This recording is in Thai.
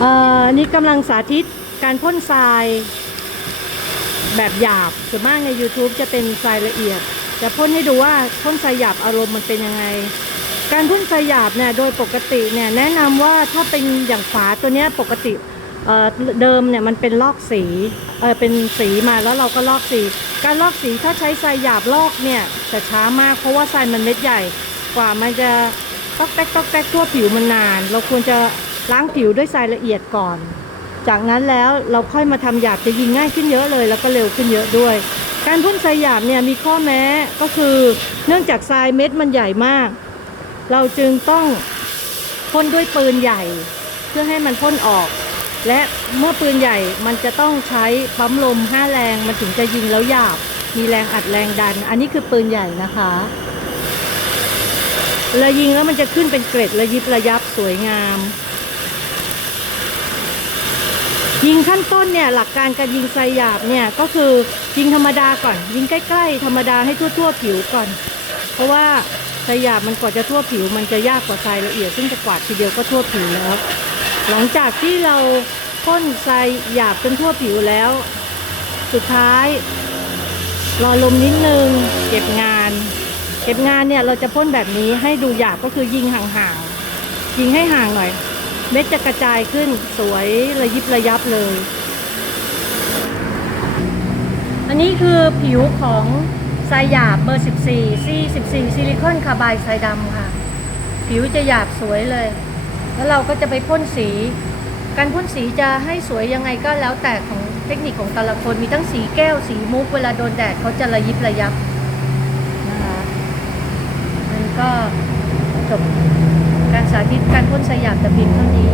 เอ่ออันนี้กำลังสาธิตการพ่นทรายแบบหยาบส่วนมากใน YouTube จะเป็นทรายละเอียด จะพ่นให้ดูว่าพ่นทรายหยาบอารมณ์มันเป็นยังไง การพ่นทรายหยาบเนี่ยโดยปกติเนี่ยแนะนำว่าถ้าเป็นอย่างฝาตัวเนี้ยปกติเเดิมเนี่ยมันเป็นลอกสีเออเป็นสีมาแล้วเราก็ลอกสี การลอกสีถ้าใช้ทรายหยาบลอกเนี่ยจะช้ามากเพราะว่าทรายมันเม็ดใหญ่ กว่ามันจะตอกแตกตอกแตกทั่วผิวมันนาน เราควรจะ ล้างผิวด้วยทรายละเอียดก่อน จากนั้นแล้วเราค่อยมาทำหยาบจะยิงง่ายขึ้นเยอะเลย แล้วก็เร็วขึ้นเยอะด้วย การพ่นทรายหยาบเนี่ยมีข้อแม้ก็คือ เนื่องจากทรายเม็ดมันใหญ่มาก เราจึงต้องพ่นด้วยปืนใหญ่ เพื่อให้มันพ่นออก และเมื่อปืนใหญ่มันจะต้องใช้ปั๊มลมห้าแรงมันถึงจะยิงแล้วหยาบ มีแรงอัดแรงดัน อันนี้คือปืนใหญ่นะคะเวลายิงแล้วมันจะขึ้นเป็นเกร็ดระยิบระยับสวยงาม ยิงขั้นต้นเนี่ยหลักการการยิงไซหยาบเนี่ยก็คือยิงธรรมดาก่อน ยิงใกล้ ๆ ธรรมดาให้ทั่ว ๆ ผิวก่อน เพราะว่าไซหยาบมันกว่าจะทั่วผิว มันจะยากกว่าทรายละเอียด ซึ่งจะกวาดทีเดียวก็ทั่วผิวแล้ว หลังจากที่เราพ่นทรายหยาบจนทั่วผิวแล้ว สุดท้ายรอลมนิดนึงเก็บงาน เก็บงานเนี่ยเราจะพ่นแบบนี้ให้ดูหยาบก็คือยิงห่างๆยิงให้ห่างหน่อย เม็ดจะกระจายขึ้นสวยระยิบระยับเลย อันนี้คือผิวของทรายหยาบเบอร์ 14 C14 ซิลิคอนคาร์บายทรายดำค่ะ ผิวจะหยาบสวยเลย แล้วเราก็จะไปพ่นสี การพ่นสีจะให้สวยยังไงก็แล้วแต่ของเทคนิคของแต่ละคนมีทั้งสีแก้วสีมุกเวลาโดนแดดเขาจะระยิบระยับนะคะมันก็จบ การสาธิตการพ่นสยามแต่เพียงเท่านี้